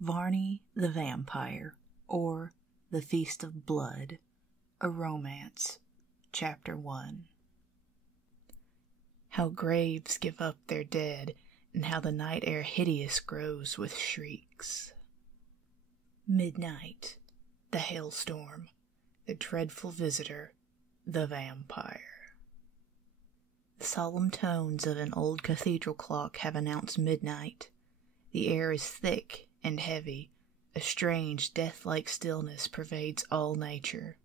Varney the Vampire, or The Feast of Blood, a Romance, Chapter 1. How graves give up their dead, and how the night air hideous grows with shrieks. Midnight, the hailstorm, the dreadful visitor, the vampire. The solemn tones of an old cathedral clock have announced midnight. The air is thick and heavy. A strange, death-like stillness pervades all nature.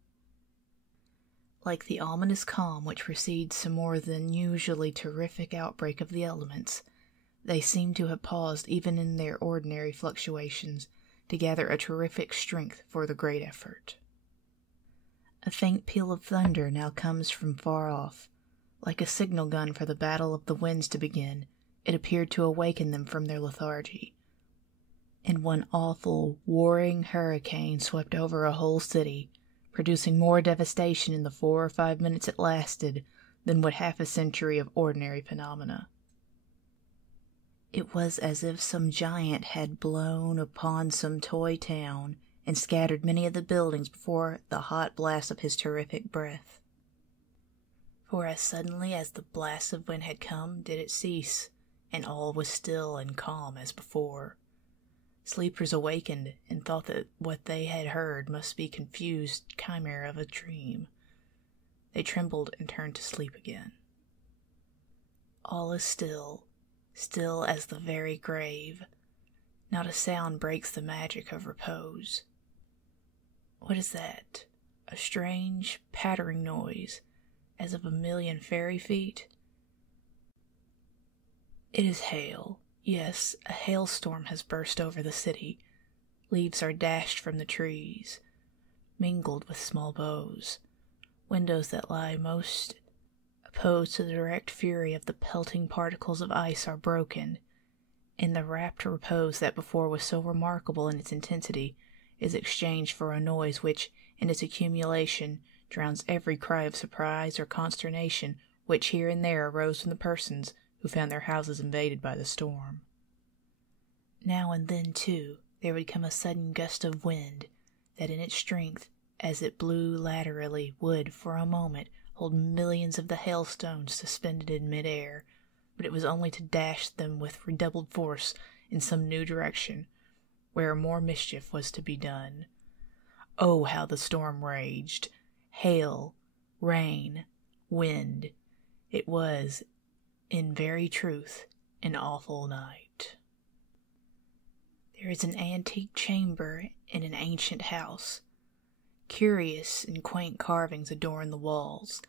Like the ominous calm which precedes some more than usually terrific outbreak of the elements, they seem to have paused even in their ordinary fluctuations to gather a terrific strength for the great effort. A faint peal of thunder now comes from far off. Like a signal gun for the battle of the winds to begin, it appeared to awaken them from their lethargy. And one awful, warring hurricane swept over a whole city, producing more devastation in the 4 or 5 minutes it lasted than would half a century of ordinary phenomena. It was as if some giant had blown upon some toy town and scattered many of the buildings before the hot blast of his terrific breath. For as suddenly as the blast of wind had come did it cease, and all was still and calm as before. Sleepers awakened and thought that what they had heard must be confused chimera of a dream. They trembled and turned to sleep again. All is still, still as the very grave. Not a sound breaks the magic of repose. What is that? A strange, pattering noise, as of a million fairy feet? It is hail. Yes, a hailstorm has burst over the city. Leaves are dashed from the trees, mingled with small boughs. Windows that lie most opposed to the direct fury of the pelting particles of ice are broken, and the rapt repose that before was so remarkable in its intensity is exchanged for a noise which, in its accumulation, drowns every cry of surprise or consternation which here and there arose from the persons who found their houses invaded by the storm. Now and then, too, there would come a sudden gust of wind that in its strength, as it blew laterally, would, for a moment, hold millions of the hailstones suspended in mid-air, but it was only to dash them with redoubled force in some new direction, where more mischief was to be done. Oh, how the storm raged! Hail, rain, wind. It was, in very truth, an awful night. There is an antique chamber in an ancient house. Curious and quaint carvings adorn the walls,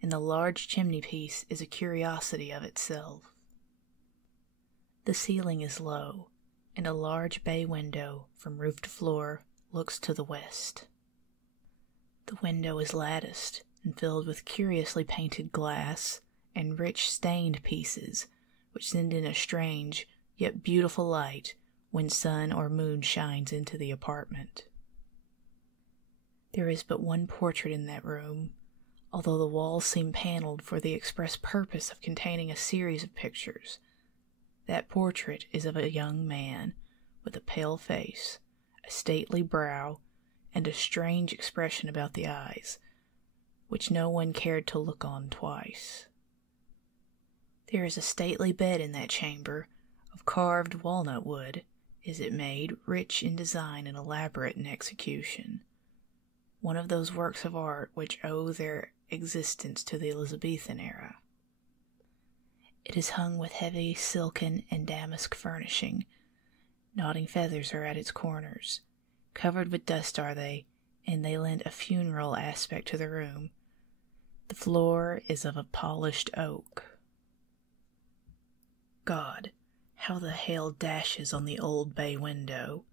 and the large chimney-piece is a curiosity of itself. The ceiling is low, and a large bay window, from roof to floor, looks to the west. The window is latticed and filled with curiously painted glass and rich stained pieces, which send in a strange yet beautiful light when sun or moon shines into the apartment. There is but one portrait in that room, although the walls seem paneled for the express purpose of containing a series of pictures. That portrait is of a young man, with a pale face, a stately brow, and a strange expression about the eyes, which no one cared to look on twice. There is a stately bed in that chamber, of carved walnut wood, is it made, rich in design and elaborate in execution. One of those works of art which owe their existence to the Elizabethan era. It is hung with heavy silken and damask furnishing. Nodding feathers are at its corners. Covered with dust are they, and they lend a funeral aspect to the room. The floor is of a polished oak. God, how the hail dashes on the old bay window.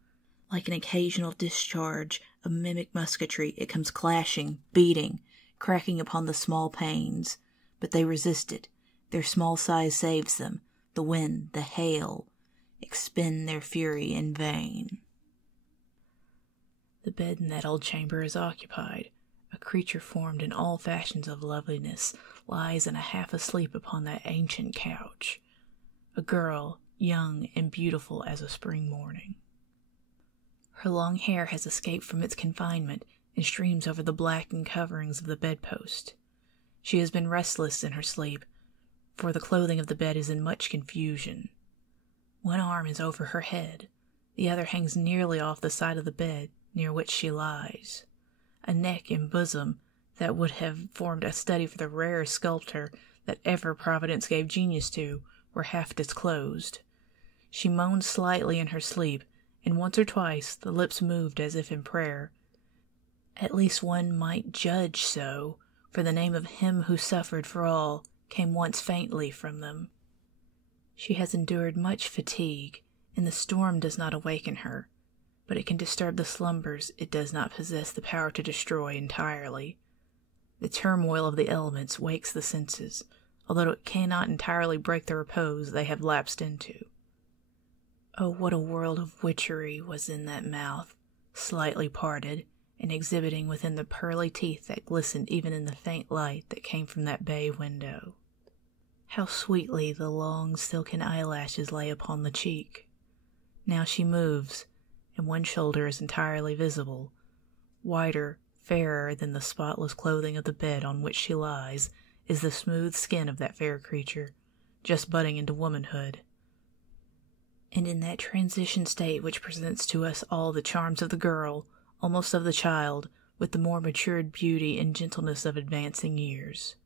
Like an occasional discharge of mimic musketry, it comes clashing, beating, cracking upon the small panes. But they resist it. Their small size saves them. The wind, the hail, expend their fury in vain. The bed in that old chamber is occupied. A creature formed in all fashions of loveliness lies in a half asleep upon that ancient couch. A girl, young and beautiful as a spring morning. Her long hair has escaped from its confinement and streams over the blackened coverings of the bedpost. She has been restless in her sleep, for the clothing of the bed is in much confusion. One arm is over her head, the other hangs nearly off the side of the bed near which she lies. A neck and bosom that would have formed a study for the rarest sculptor that ever Providence gave genius to were half disclosed. She moaned slightly in her sleep, and once or twice the lips moved as if in prayer. At least one might judge so, for the name of him who suffered for all came once faintly from them. She has endured much fatigue, and the storm does not awaken her, but it can disturb the slumbers it does not possess the power to destroy entirely. The turmoil of the elements wakes the senses, although it cannot entirely break the repose they have lapsed into. Oh, what a world of witchery was in that mouth, slightly parted, and exhibiting within the pearly teeth that glistened even in the faint light that came from that bay window. How sweetly the long silken eyelashes lay upon the cheek. Now she moves, and one shoulder is entirely visible. Whiter, fairer than the spotless clothing of the bed on which she lies, is the smooth skin of that fair creature, just budding into womanhood. And in that transition state which presents to us all the charms of the girl, almost of the child, with the more matured beauty and gentleness of advancing years.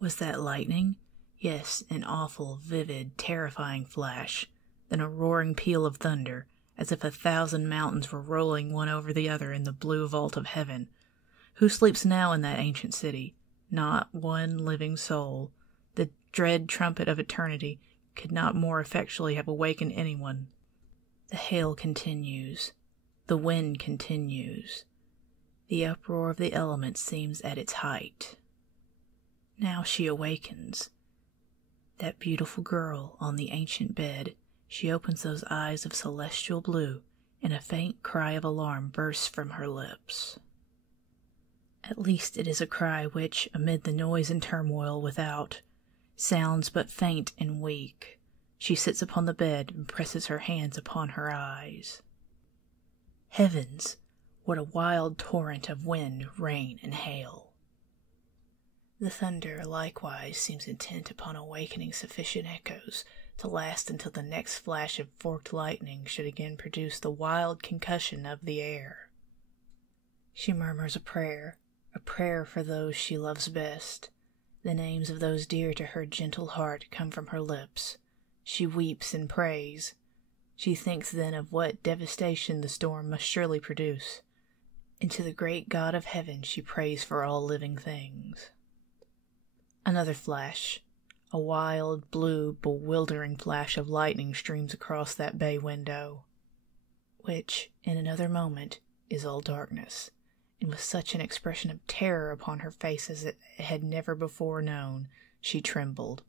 Was that lightning? Yes, an awful, vivid, terrifying flash, then a roaring peal of thunder, as if 1,000 mountains were rolling one over the other in the blue vault of heaven. Who sleeps now in that ancient city? Not one living soul. The dread trumpet of eternity could not more effectually have awakened anyone. The hail continues. The wind continues. The uproar of the elements seems at its height. Now she awakens. That beautiful girl on the ancient bed, she opens those eyes of celestial blue, and a faint cry of alarm bursts from her lips. At least it is a cry which, amid the noise and turmoil without, sounds but faint and weak. She sits upon the bed and presses her hands upon her eyes. Heavens! What a wild torrent of wind, rain, and hail! The thunder likewise seems intent upon awakening sufficient echoes to last until the next flash of forked lightning should again produce the wild concussion of the air. She murmurs a prayer for those she loves best. The names of those dear to her gentle heart come from her lips. She weeps and prays. She thinks then of what devastation the storm must surely produce, and to the great God of heaven she prays for all living things. Another flash, a wild, blue, bewildering flash of lightning streams across that bay window, which, in another moment, is all darkness, and with such an expression of terror upon her face as it had never before known, she trembled,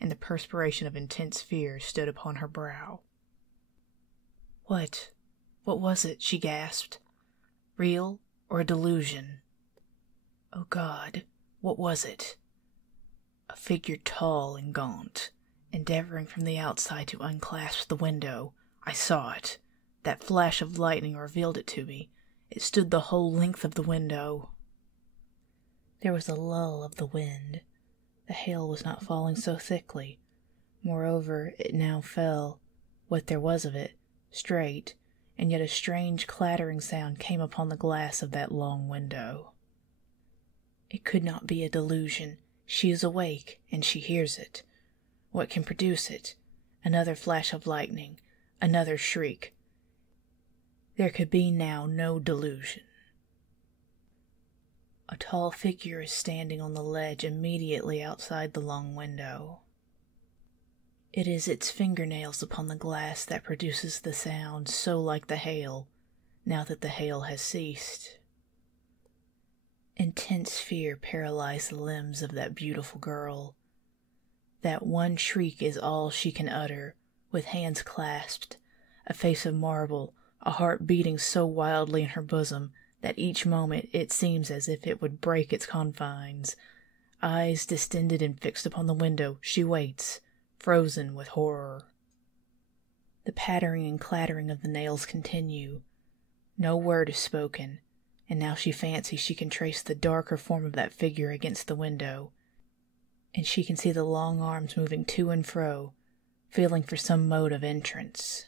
and the perspiration of intense fear stood upon her brow. What was it? She gasped. Real or a delusion? Oh God, what was it? A figure tall and gaunt, endeavoring from the outside to unclasp the window. I saw it. That flash of lightning revealed it to me. It stood the whole length of the window. There was a lull of the wind. The hail was not falling so thickly. Moreover, it now fell, what there was of it, straight, and yet a strange clattering sound came upon the glass of that long window. It could not be a delusion. She is awake, and she hears it. What can produce it? Another flash of lightning, another shriek. There could be now no delusion. A tall figure is standing on the ledge immediately outside the long window. It is its fingernails upon the glass that produces the sound so like the hail, now that the hail has ceased. Intense fear paralyzed the limbs of that beautiful girl. That one shriek is all she can utter, with hands clasped, a face of marble, a heart beating so wildly in her bosom that each moment it seems as if it would break its confines. Eyes distended and fixed upon the window, she waits, frozen with horror. The pattering and clattering of the nails continue. No word is spoken, and now she fancies she can trace the darker form of that figure against the window, and she can see the long arms moving to and fro, feeling for some mode of entrance.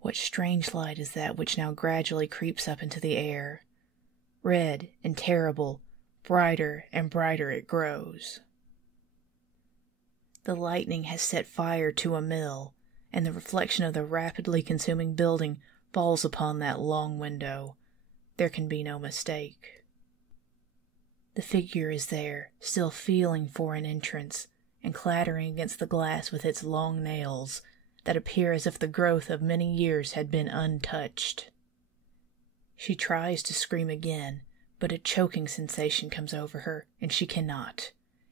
What strange light is that which now gradually creeps up into the air? Red and terrible, brighter and brighter it grows. The lightning has set fire to a mill, and the reflection of the rapidly consuming building falls upon that long window. There can be no mistake. The figure is there, still feeling for an entrance, and clattering against the glass with its long nails, that appear as if the growth of many years had been untouched. She tries to scream again, but a choking sensation comes over her, and she cannot.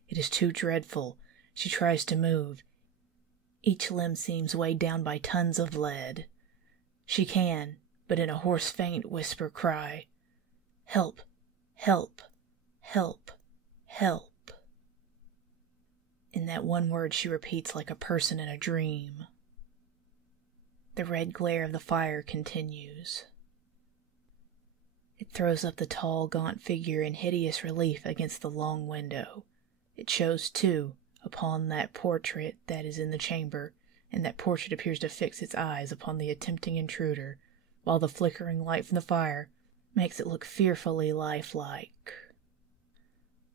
It is too dreadful. She tries to move. Each limb seems weighed down by tons of lead. She can, but in a hoarse, faint whisper, cry, "Help! Help! Help! Help!" In that one word she repeats like a person in a dream. The red glare of the fire continues. It throws up the tall, gaunt figure in hideous relief against the long window. It shows, too, upon that portrait that is in the chamber, and that portrait appears to fix its eyes upon the attempting intruder, while the flickering light from the fire makes it look fearfully lifelike.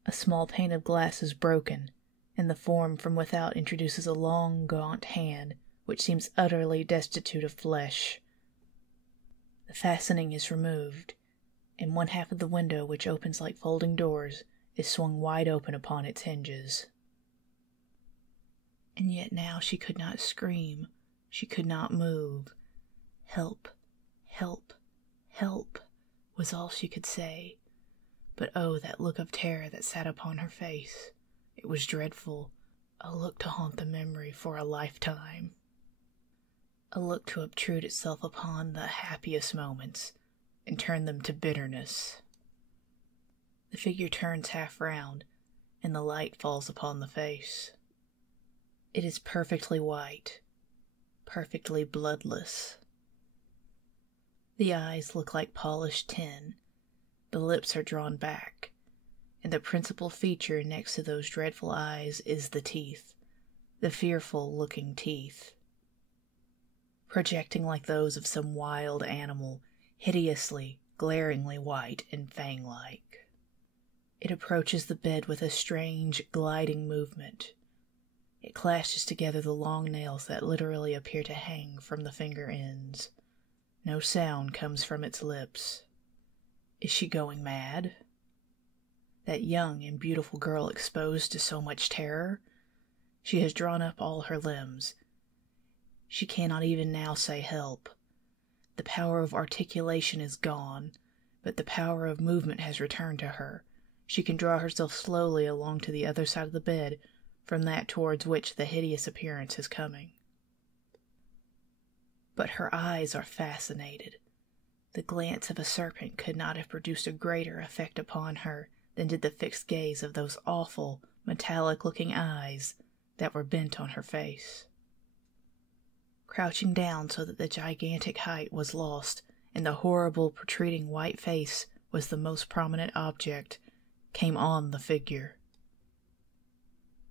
A small pane of glass is broken, and the form from without introduces a long, gaunt hand, which seems utterly destitute of flesh. The fastening is removed, and one half of the window, which opens like folding doors, is swung wide open upon its hinges. And yet now she could not scream, she could not move. "Help, help, help," was all she could say. But oh, that look of terror that sat upon her face. It was dreadful, a look to haunt the memory for a lifetime. A look to obtrude itself upon the happiest moments, and turn them to bitterness. The figure turns half round, and the light falls upon the face. It is perfectly white, perfectly bloodless. The eyes look like polished tin, the lips are drawn back, and the principal feature next to those dreadful eyes is the teeth, the fearful-looking teeth, projecting like those of some wild animal, hideously, glaringly white and fang-like. It approaches the bed with a strange, gliding movement. It clashes together the long nails that literally appear to hang from the finger ends. No sound comes from its lips. Is she going mad? That young and beautiful girl exposed to so much terror? She has drawn up all her limbs. She cannot even now say help. The power of articulation is gone, but the power of movement has returned to her. She can draw herself slowly along to the other side of the bed from that towards which the hideous appearance is coming. But her eyes are fascinated. The glance of a serpent could not have produced a greater effect upon her than did the fixed gaze of those awful, metallic-looking eyes that were bent on her face. Crouching down so that the gigantic height was lost, and the horrible, protruding white face was the most prominent object, came on the figure.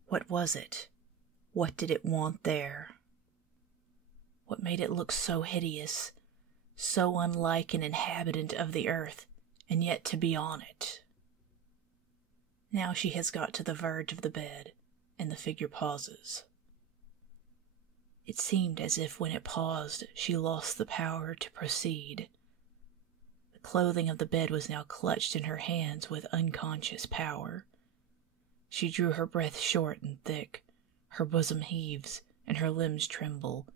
What was it? What did it want there? What made it look so hideous, so unlike an inhabitant of the earth, and yet to be on it? Now she has got to the verge of the bed, and the figure pauses. It seemed as if when it paused she lost the power to proceed. The clothing of the bed was now clutched in her hands with unconscious power. She drew her breath short and thick, her bosom heaves, and her limbs tremble,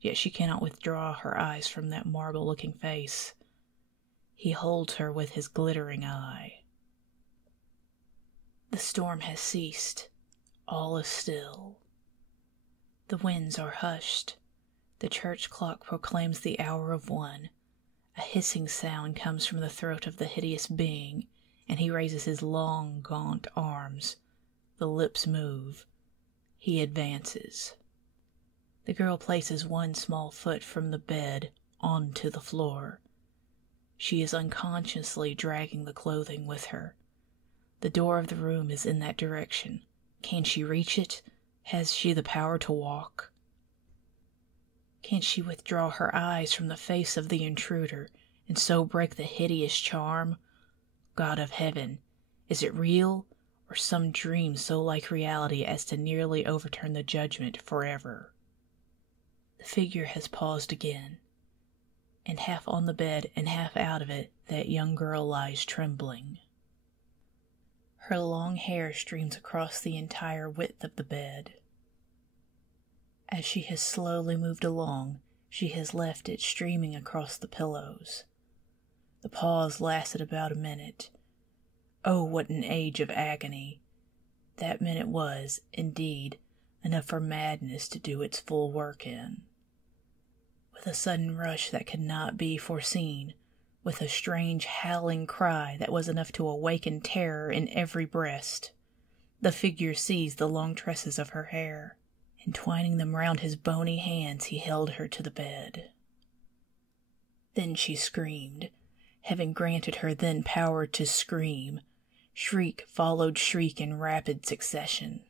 yet she cannot withdraw her eyes from that marble-looking face. He holds her with his glittering eye. The storm has ceased. All is still. The winds are hushed. The church clock proclaims the hour of 1. A hissing sound comes from the throat of the hideous being, and he raises his long, gaunt arms. The lips move. He advances. The girl places one small foot from the bed onto the floor. She is unconsciously dragging the clothing with her. The door of the room is in that direction. Can she reach it? Has she the power to walk? Can she withdraw her eyes from the face of the intruder and so break the hideous charm? God of heaven, is it real, or some dream so like reality as to nearly overturn the judgment forever? The figure has paused again, and half on the bed and half out of it that young girl lies trembling. Her long hair streams across the entire width of the bed. As she has slowly moved along, she has left it streaming across the pillows. The pause lasted about a minute. Oh, what an age of agony! That minute was, indeed, enough for madness to do its full work in. With a sudden rush that could not be foreseen, with a strange howling cry that was enough to awaken terror in every breast, the figure seized the long tresses of her hair. Entwining them round his bony hands, he held her to the bed. Then she screamed, having granted her then power to scream. Shriek followed shriek in rapid succession.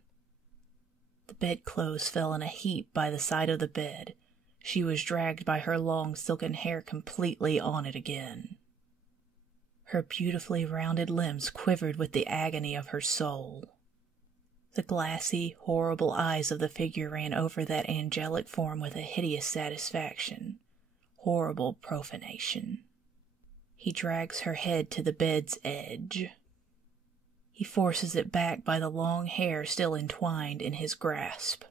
The bedclothes fell in a heap by the side of the bed. She was dragged by her long silken hair completely on it again. Her beautifully rounded limbs quivered with the agony of her soul. The glassy, horrible eyes of the figure ran over that angelic form with a hideous satisfaction, horrible profanation. He drags her head to the bed's edge. He forces it back by the long hair still entwined in his grasp.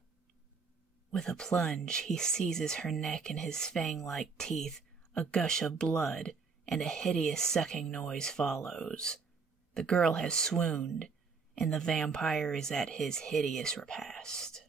With a plunge, he seizes her neck in his fang-like teeth. A gush of blood and a hideous sucking noise follows. The girl has swooned, and the vampire is at his hideous repast.